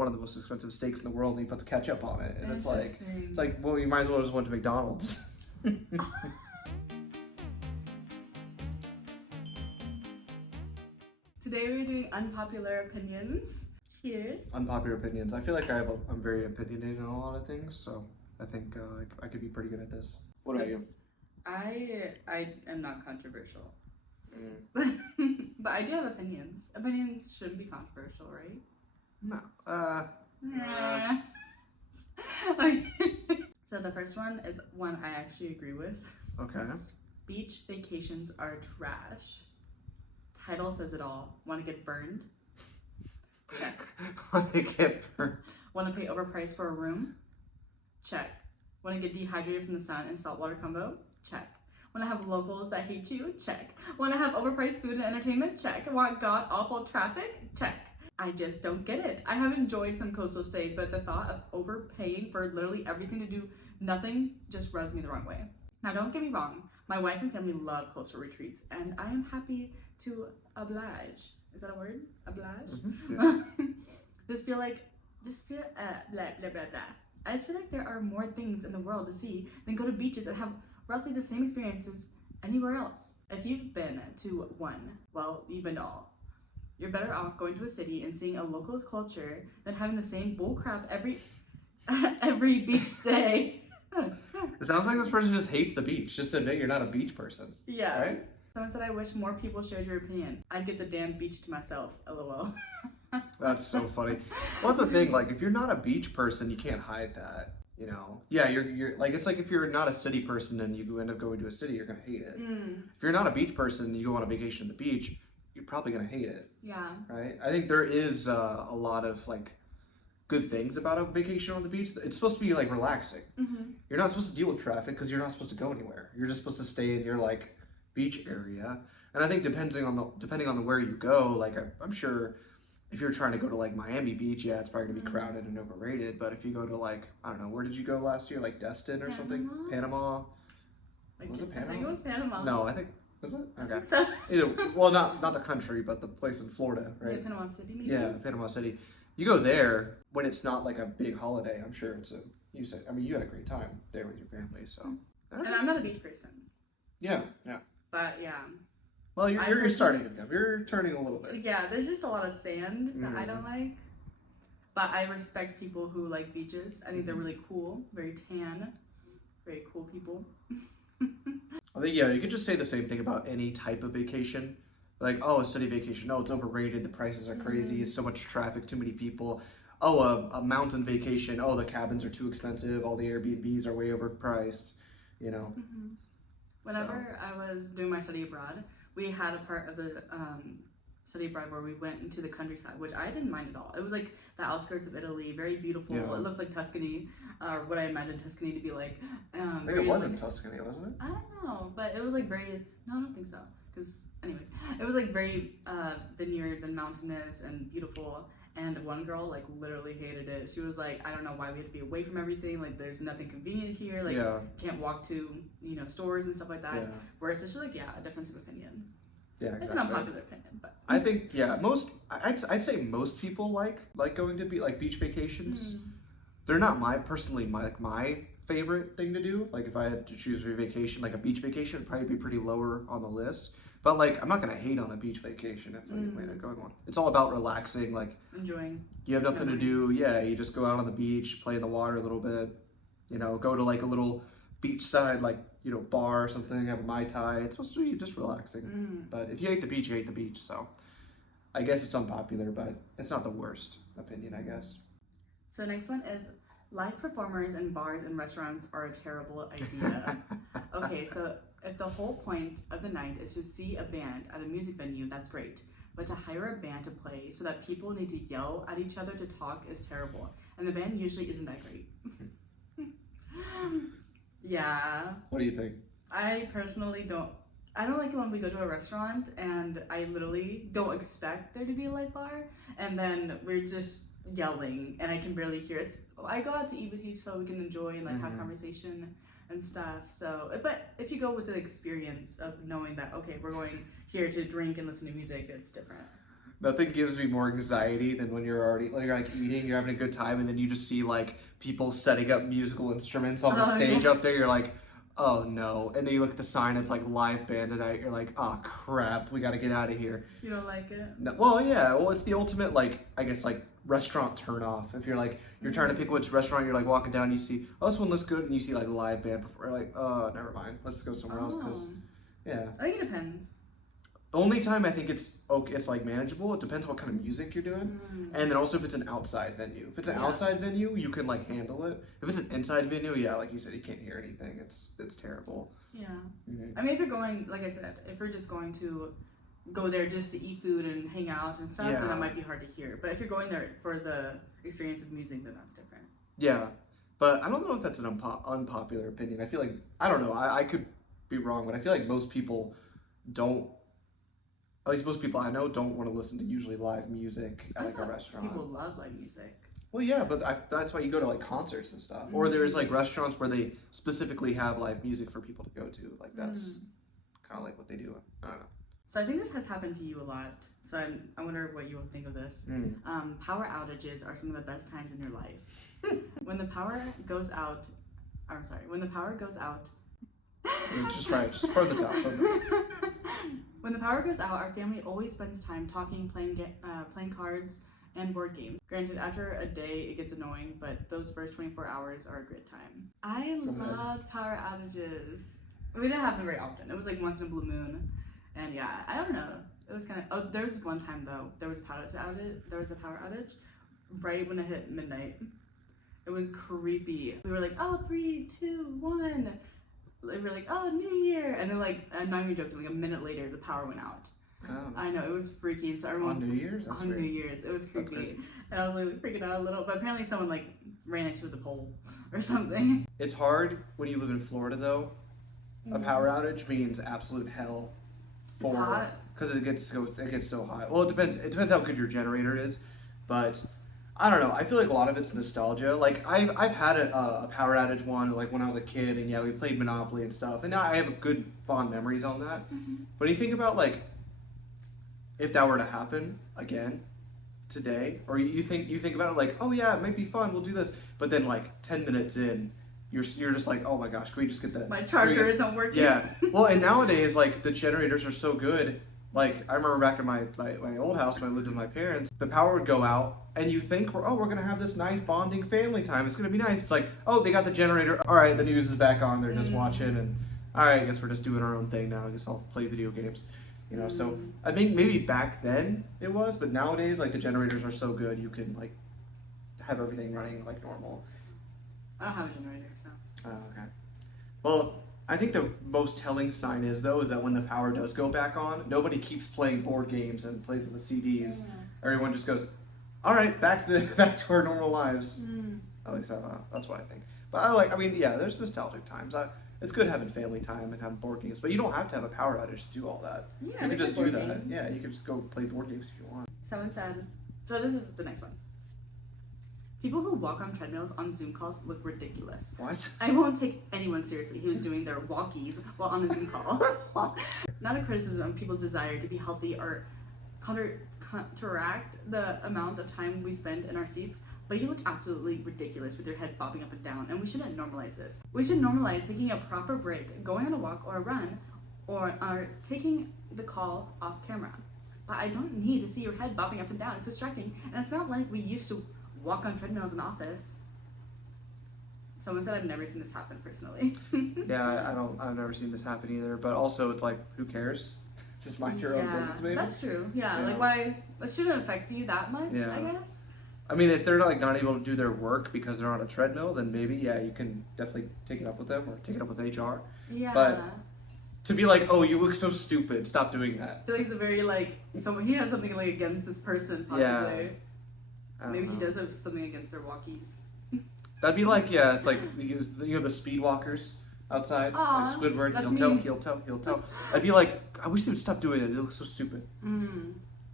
one of the most expensive steaks in the world, and he puts ketchup on it, and it's like, well, you might as well just went to McDonald's. Today we're doing unpopular opinions. Cheers. Unpopular opinions. I feel like I'm very opinionated on a lot of things, so I think I could be pretty good at this. What about you? I am not controversial. But I do have opinions. Opinions shouldn't be controversial, right? No. So the first one is one I actually agree with. Okay. Beach vacations are trash. Title says it all. Want to get burned? Check. Want to get burned? Want to pay overpriced for a room? Check. Want to get dehydrated from the sun and saltwater combo? Check. Want to have locals that hate you? Check. Want to have overpriced food and entertainment? Check. Want god-awful traffic? Check. I just don't get it. I have enjoyed some coastal stays, but the thought of overpaying for literally everything to do nothing just rubs me the wrong way. Now, don't get me wrong. My wife and family love coastal retreats, and I am happy to oblige. Is that a word? Oblige? Mm-hmm. Yeah. Blah, blah, blah, blah. I just feel like there are more things in the world to see than go to beaches and have roughly the same experiences anywhere else. If you've been to one, well, you've been to all. You're better off going to a city and seeing a local culture than having the same bullcrap every beach day. It sounds like this person just hates the beach. Just admit you're not a beach person. Yeah. Right? Someone said, I wish more people shared your opinion. I'd get the damn beach to myself, lol. That's so funny. Well, that's the thing, like, if you're not a beach person, you can't hide that, you know? Yeah, you're like, it's like if you're not a city person and you end up going to a city, you're gonna hate it. If you're not a beach person and you go on a vacation at the beach, you're probably gonna hate it. Yeah. Right? I think there is a lot of, like, good things about a vacation on the beach. It's supposed to be, like, relaxing. You're not supposed to deal with traffic because you're not supposed to go anywhere. You're just supposed to stay in your, like, beach area. And I think depending on where you go, like, I'm sure if you're trying to go to, like, Miami Beach, yeah, it's probably gonna be crowded and overrated. But if you go to, like, I don't know, where did you go last year? Like Destin or something? Panama? Was it Panama? I think it was Panama. No, I think, was it? Okay. I think so. Either, well, not the country, but the place in Florida, right? Yeah, Panama City, maybe? Yeah, Panama City. You go there when it's not like a big holiday. I'm sure you had a great time there with your family, so. And I'm not a beach person. Yeah. But yeah. Well, you're starting to become. You're turning a little bit. Yeah, there's just a lot of sand that I don't like. But I respect people who like beaches. I think they're really cool, very tan, very cool people. I think, yeah, you could just say the same thing about any type of vacation. Like, oh, a city vacation, oh, it's overrated, the prices are crazy, so much traffic, too many people. Oh, a mountain vacation, oh, the cabins are too expensive, all the Airbnbs are way overpriced, you know. Whenever I was doing my study abroad, we had a part of the study abroad where we went into the countryside, which I didn't mind at all. It was like the outskirts of Italy, very beautiful. Yeah. It looked like Tuscany, or what I imagined Tuscany to be like. I think it wasn't Tuscany, wasn't it? I don't know, but it was like very, no, I don't think so. Because anyways, it was like very vineyards and mountainous and beautiful. And one girl like literally hated it. She was like, I don't know why we have to be away from everything. Like there's nothing convenient here. Like can't walk to, stores and stuff like that. Yeah. Whereas it's just like, a difference of opinion. Yeah, exactly. It's an unpopular opinion, but I think I'd say most people like going to beach vacations. They're not my favorite thing to do. Like if I had to choose a vacation, like a beach vacation would probably be pretty lower on the list. But like I'm not gonna hate on a beach vacation if I end up going one. It's all about relaxing, like enjoying. You have nothing to do. Yeah, you just go out on the beach, play in the water a little bit. Go to like a little beachside bar or something, have a Mai Tai. It's supposed to be just relaxing. But if you hate the beach, you hate the beach. So I guess it's unpopular, but it's not the worst opinion, I guess. So the next one is live performers in bars and restaurants are a terrible idea. Okay, so if the whole point of the night is to see a band at a music venue, that's great. But to hire a band to play so that people need to yell at each other to talk is terrible. And the band usually isn't that great. Yeah. What do you think? I personally don't like it when we go to a restaurant and I literally don't expect there to be a live bar and then we're just yelling and I can barely hear it. I go out to eat with you so we can enjoy and have conversation and stuff. So, but if you go with the experience of knowing that, okay, we're going here to drink and listen to music, it's different. Nothing gives me more anxiety than when you're already like, you're like eating, you're having a good time, and then you just see like people setting up musical instruments on the stage up there. You're like, oh no. And then you look at the sign, it's like live band tonight. You're like, oh crap, we got to get out of here. You don't like it? No, well, yeah. Well, it's the ultimate like I guess like restaurant turn off. If you're like you're trying to pick which restaurant, you're like walking down, you see oh this one looks good, and you see like a live band before. You're like oh never mind, let's go somewhere else because yeah. I think it depends. The only time I think it's okay, it's like manageable. It depends what kind of music you're doing, and then also if it's an outside venue. If it's an outside venue, you can like handle it. If it's an inside venue, yeah, like you said, you can't hear anything. It's terrible. Yeah. I mean, if you're going, like I said, if you're just going to go there just to eat food and hang out and stuff, then that might be hard to hear. But if you're going there for the experience of music, then that's different. Yeah, but I don't know if that's an unpopular opinion. I feel like I don't know. I could be wrong, but I feel like most people don't. At least most people I know don't want to listen to usually live music at like a restaurant. People love live music. Well, yeah, but that's why you go to like concerts and stuff. Or there's like restaurants where they specifically have live music for people to go to. Like that's kind of like what they do. I don't know. So I think this has happened to you a lot. So I wonder what you will think of this. Power outages are some of the best times in your life. When the power goes out, when the power goes out. Just from the top. When the power goes out, our family always spends time talking, playing cards, and board games. Granted, after a day, it gets annoying, but those first 24 hours are a great time. I love power outages. We didn't have them very often. It was like once in a blue moon. And yeah, I don't know. It was kind of, oh, there was one time though, there was a power outage right when it hit midnight. It was creepy. We were like, oh, 3, 2, 1. We were like, oh, New Year, and then like, I'm not even joking, like a minute later, the power went out. Oh. I know, it was freaky. So everyone on New Year's? That's on weird. New Year's, it was creepy, and I was like freaking out a little. But apparently, someone like ran next to the pole or something. It's hard when you live in Florida, though. A power outage means absolute hell. Because it gets so hot. Well, it depends how good your generator is, but. I don't know. I feel like a lot of it's nostalgia. Like I've had a power outage one like when I was a kid, and yeah, we played Monopoly and stuff, and now I have good fond memories on that. But you think about like if that were to happen again today, or you think about it like, oh yeah, it might be fun, we'll do this, but then like 10 minutes in, you're just like, oh my gosh, can we just get the my charger isn't working? Yeah. Well, and nowadays like the generators are so good. Like, I remember back in my old house when I lived with my parents, the power would go out, and you think, we're going to have this nice bonding family time. It's going to be nice. It's like, oh, they got the generator. All right, the news is back on. They're just watching, and all right, I guess we're just doing our own thing now. I guess I'll play video games. You know, so I think maybe back then it was, but nowadays, like, the generators are so good, you can, like, have everything running like normal. I don't have a generator, so. Oh, okay. Well, I think the most telling sign is that when the power does go back on, nobody keeps playing board games and plays with the CDs. Everyone just goes, all right, back to our normal lives. At least that's what I think. But there's nostalgic times. It's good having family time and having board games, but you don't have to have a power outage to do all that. Yeah, you can just do that. Games. Yeah, you can just go play board games if you want. Someone said, so this is the next one. People who walk on treadmills on Zoom calls look ridiculous. What? I won't take anyone seriously who's doing their walkies while on a Zoom call. Not a criticism of people's desire to be healthy or counteract the amount of time we spend in our seats, but you look absolutely ridiculous with your head bobbing up and down, and we shouldn't normalize this. We should normalize taking a proper break, going on a walk or a run, or taking the call off camera. But I don't need to see your head bobbing up and down. It's distracting, and it's not like we used to walk on treadmills in the office. Someone said I've never seen this happen personally. Yeah, I've never seen this happen either. But also, it's like, who cares? Just mind your own business, maybe. That's true. Yeah, like why? It shouldn't affect you that much. Yeah. I guess. I mean, if they're like not able to do their work because they're on a treadmill, then maybe you can definitely take it up with them or take it up with HR. Yeah. But to be like, oh, you look so stupid, stop doing that. I feel like it's a very he has something like against this person possibly. Yeah. Maybe he does have something against their walkies. That'd be like, it's like the speed walkers outside, like Squidward. He'll tell. I'd be like, I wish they would stop doing it. They look so stupid.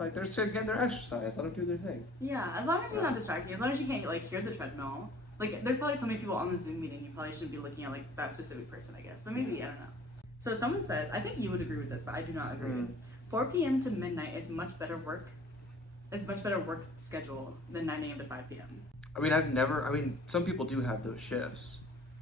Like they're just getting their exercise. Let them do their thing. Yeah, as long as you're not distracting, as long as you can't hear the treadmill. Like there's probably so many people on the Zoom meeting. You probably shouldn't be looking at that specific person, I guess. But maybe I don't know. So someone says, I think you would agree with this, but I do not agree. 4 p.m. to midnight is much better work It's a much better work schedule than 9 a.m. to 5 p.m. I mean, some people do have those shifts.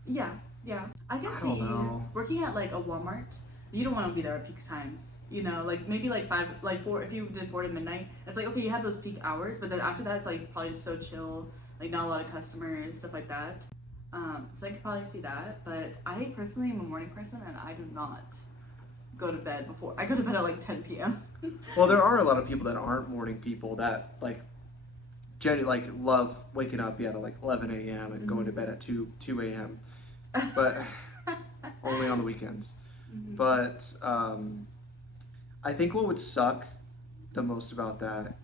Yeah, yeah. I can I see don't know. working at like a Walmart. You don't want to be there at peak times. You know, like maybe like 5, like 4. If you did 4 to midnight, it's like okay, you have those peak hours, but then after that, it's like probably just so chill. Like not a lot of customers, stuff like that. So I could probably see that. But I personally am a morning person, and I do not go to bed before. I go to bed at like 10 p.m. Well, there are a lot of people that aren't morning people that like generally like love waking up at like 11 a.m. and going to bed at 2 a.m. But only on the weekends. But I think what would suck the most about that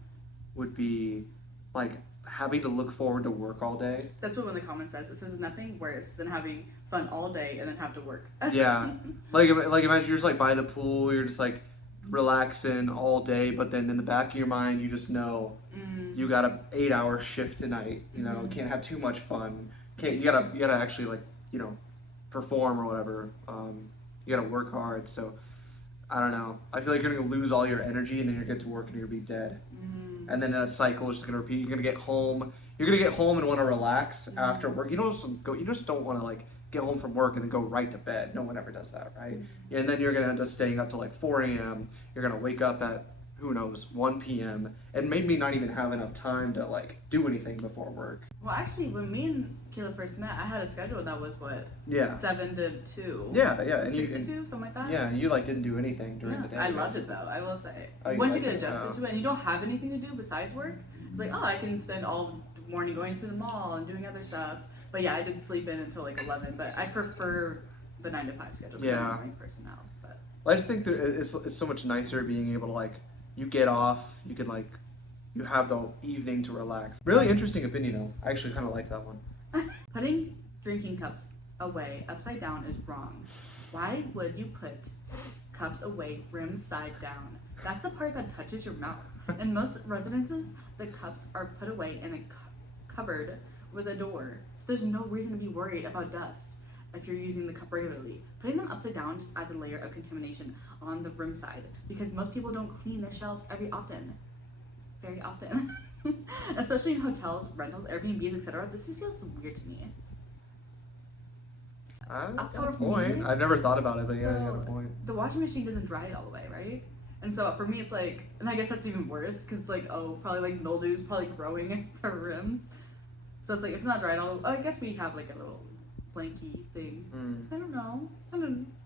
would be like having to look forward to work all day. That's what one of the comments says. It says nothing worse than having fun all day and then have to work. Yeah, like imagine you're just like by the pool, you're just like relaxing all day, but then in the back of your mind you just know you got a 8-hour shift tonight. You know, can't have too much fun. You gotta actually like perform or whatever. You gotta work hard. So I don't know. I feel like you're gonna lose all your energy and then you're gonna get to work and you're gonna be dead. And then that cycle is just gonna repeat. You're gonna get home. You're gonna get home and want to relax after work. You just don't want to like get home from work and then go right to bed. No one ever does that, right? And then you're gonna end up staying up till like 4 a.m. You're gonna wake up at who knows 1 p.m. and maybe not even have enough time to like do anything before work. Well, actually, when me and Caleb first met, I had a schedule that was what 7 to 2. Yeah, and 6 to 2, something like that. Yeah, you like didn't do anything during the day. I loved it though. I will say. Oh, Once you get adjusted to it, and you don't have anything to do besides work, it's like I can spend all morning going to the mall and doing other stuff. But yeah, I did sleep in until like 11. But I prefer the 9 to 5 schedule. Yeah. I'm a morning person now. But I just think that it's so much nicer being able to like you get off, you can like you have the evening to relax. Really interesting opinion though. I actually kind of like that one. Putting drinking cups away upside down is wrong. Why would you put cups away rim side down? That's the part that touches your mouth. In most residences, the cups are put away in a cupboard with a door. So there's no reason to be worried about dust if you're using the cup regularly. Putting them upside down just adds a layer of contamination on the rim side because most people don't clean their shelves very often. Especially in hotels, rentals, Airbnbs, etc. This feels weird to me. I got a point. I've never thought about it, but yeah, I got a point. The washing machine doesn't dry it all the way, right? And so for me, it's like, and I guess that's even worse because it's like, probably like mildew's probably growing in the rim. So it's like, if it's not dried all, I guess we have like a little blanky thing. I don't know.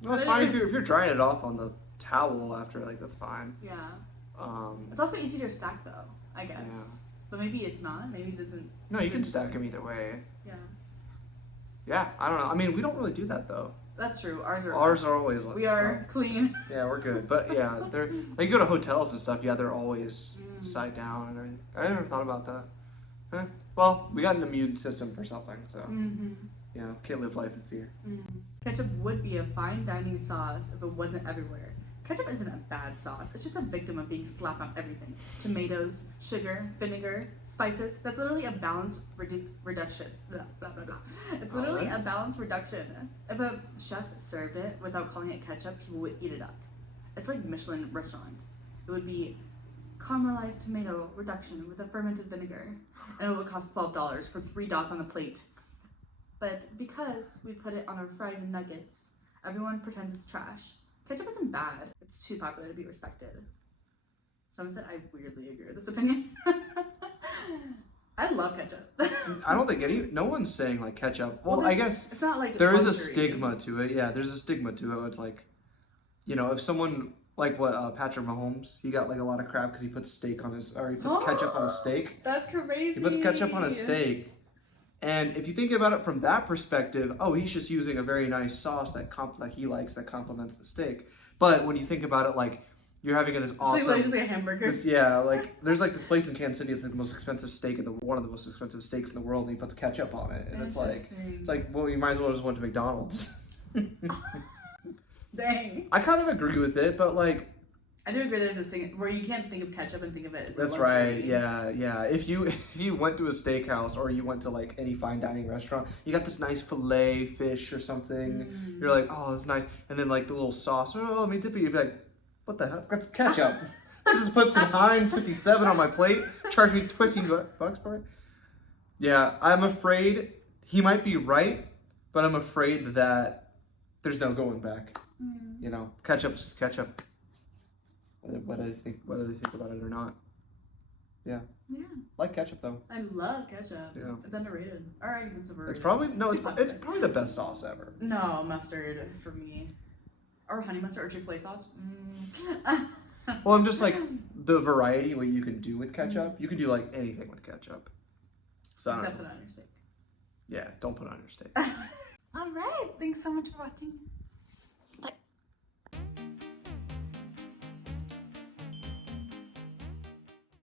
Well, it's fine if you're drying it off on the towel after, like that's fine. Yeah. It's also easier to stack though, I guess. Yeah. But maybe it's not. Maybe it doesn't. No, you can stack them either way. Yeah. Yeah, I don't know. I mean, we don't really do that though. That's true. Ours are always like. We are clean. Yeah, we're good. But yeah, they're like you go to hotels and stuff. Yeah, they're always side down and everything. I never thought about that. Well, we got an immune system for something, so you know, can't live life in fear. Ketchup would be a fine dining sauce if it wasn't everywhere. Ketchup isn't a bad sauce. It's just a victim of being slapped on everything. Tomatoes, sugar, vinegar, spices. That's literally a balanced reduction. Blah, blah, blah, blah. It's literally a balanced reduction. If a chef served it without calling it ketchup, people would eat it up. It's like Michelin restaurant. It would be caramelized tomato reduction with a fermented vinegar. And it would cost $12 for 3 dots on the plate. But because we put it on our fries and nuggets, everyone pretends it's trash. Ketchup isn't bad. It's too popular to be respected. Someone said I weirdly agree with this opinion. I love ketchup. I don't think no one's saying like ketchup. Well, I guess it's not like there is a stigma to it. Yeah, there's a stigma to it. It's like, you know, if someone like what Patrick Mahomes, he got like a lot of crap because he puts ketchup on his steak. That's crazy. He puts ketchup on his steak. And if you think about it from that perspective, he's just using a very nice sauce that he likes that complements the steak. But when you think about it, like you're having this awesome, it's like just like a hamburger. Like there's like this place in Kansas City. It's like the most expensive steak one of the most expensive steaks in the world, and he puts ketchup on it, and it's like, well, you might as well just went to McDonald's. Dang. I kind of agree with it, but like. I do agree there's this thing where you can't think of ketchup and think of it as That's right, yeah. If you went to a steakhouse or you went to like any fine dining restaurant, you got this nice filet fish or something, you're like, oh, that's nice. And then like the little sauce, let me dip it. You'd be like, what the heck? That's ketchup. Just put some Heinz 57 on my plate, charge me $15 for it. Yeah, I'm afraid he might be right, but I'm afraid that there's no going back. You know, ketchup's just ketchup. Whether they think about it or not. Yeah. Yeah. Like ketchup though. I love ketchup. Yeah. It's underrated. Alright, it's overrated. It's probably it's probably the best sauce ever. No, mustard for me. Or honey mustard or Chick-fil-A sauce. Well, I'm just like the variety what you can do with ketchup. You can do like anything with ketchup. So Except put it on your steak. Yeah, don't put it on your steak. Alright, thanks so much for watching.